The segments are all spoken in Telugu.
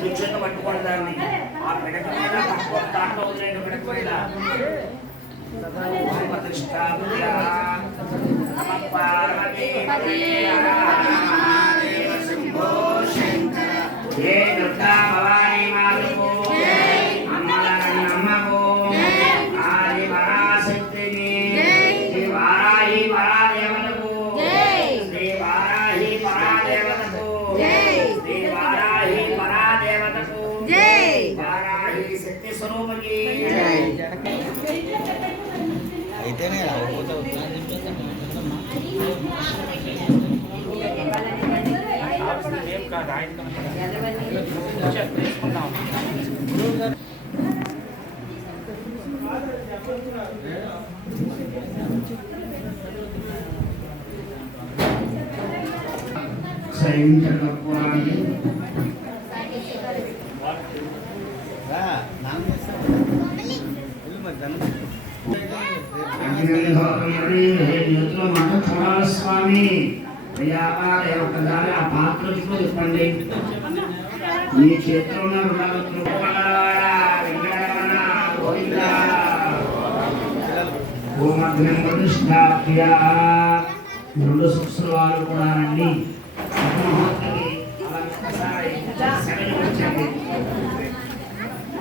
మధ్యలో పట్టుకోండి దాన్ని ఆ పిడక మీద పట్టుకోండి దాంట్లో పిడక మీద శంకర శక్తి స్వరూపకి. అయితేనే రాకపోతే ఉత్సాహం ఏం కాదు స్వామి. ఒకసారి ఆ పాత్ర చెప్పండి. మీ చేతిలో ఉన్న రుణాలు రెండు సంవత్సరాలు కూడా అండి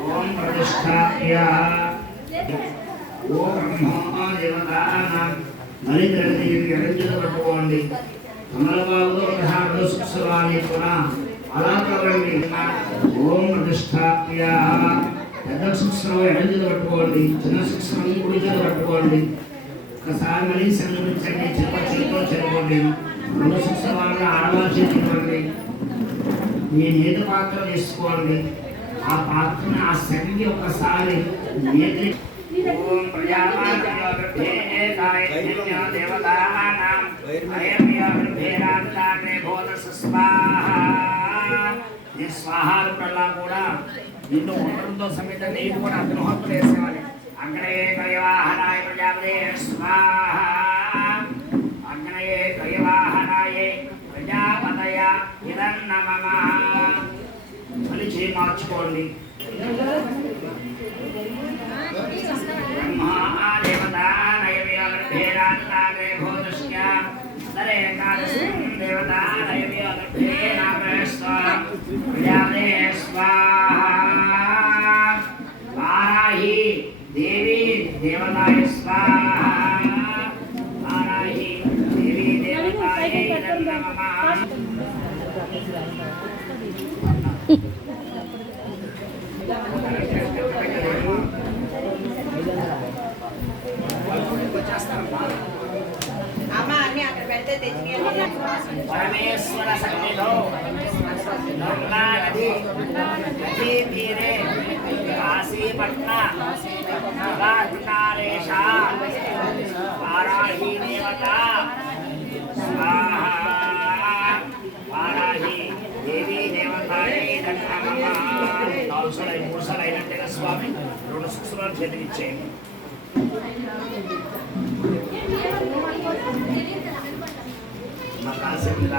ఓం ప్రతిష్టాప్య ఓ బ్రహ్మా దేవతానాం మలిగ్రహి ఎడంజలు పట్టుకోండి కమలబాబులో పదహారు సుక్షరాన్ని కూడా అలా కావండి ఓం ప్రతిష్టాప్య పెద్ద సుక్షరం ఎడంజలు పట్టుకోండి చిన్న శిక్షణ కుడి చేత పట్టుకోండి ఒకసారి మళ్ళీ సంగమించండి చిన్న చేతితో చదువుకోండి రెండు శిక్షణ ఆడవాళ్ళ ఆడవాళ్ళు ఇవ్వండి నేను నీటి పాత్ర తీసుకోండి ఆ పాత్రని ఆ శక్తి ఒకసారి నేతి ఓం ప్రజాపాత్రే కాయజ్ఞ దేవతానాం అయం యాభేరాంతానే భూత స్వాహ ఈ స్వాహాలకల్లా కూడా నిన్ను ఉండడంతో సమేత నీరు కూడా అగ్నిహోత్రులు వేసేవాడి అగ్నయే కయవాహనాయ ప్రజాపదే స్వాహ అగ్నయే కయవాహనాయే ప్రజాపతయ ఇదన్నమమ మళ్ళీ చేయి మార్చుకోండి దేవి దేవతాయ స్వాహా. వారాహి దేవి దేవతాయ నమః. అమ్మ పరమేశ్వర సన్నిధో నది నదీ తీరే కాశీపట్న దేవత వారాహి దేవీ దేవతాయే మూడు సార్లు స్వామి రెండు శిక్షణలు చేతికిచ్చేయండి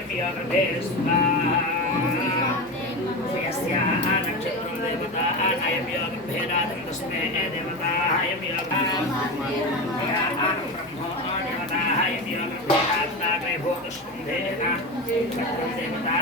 నయవ్యోగేష్మా నక్షత్రం దేవత నయవ్యోగభేరాజం తస్మే దేవతాయ బ్రహ్మోదేవతాయ భూతస్కంధేన దేవతా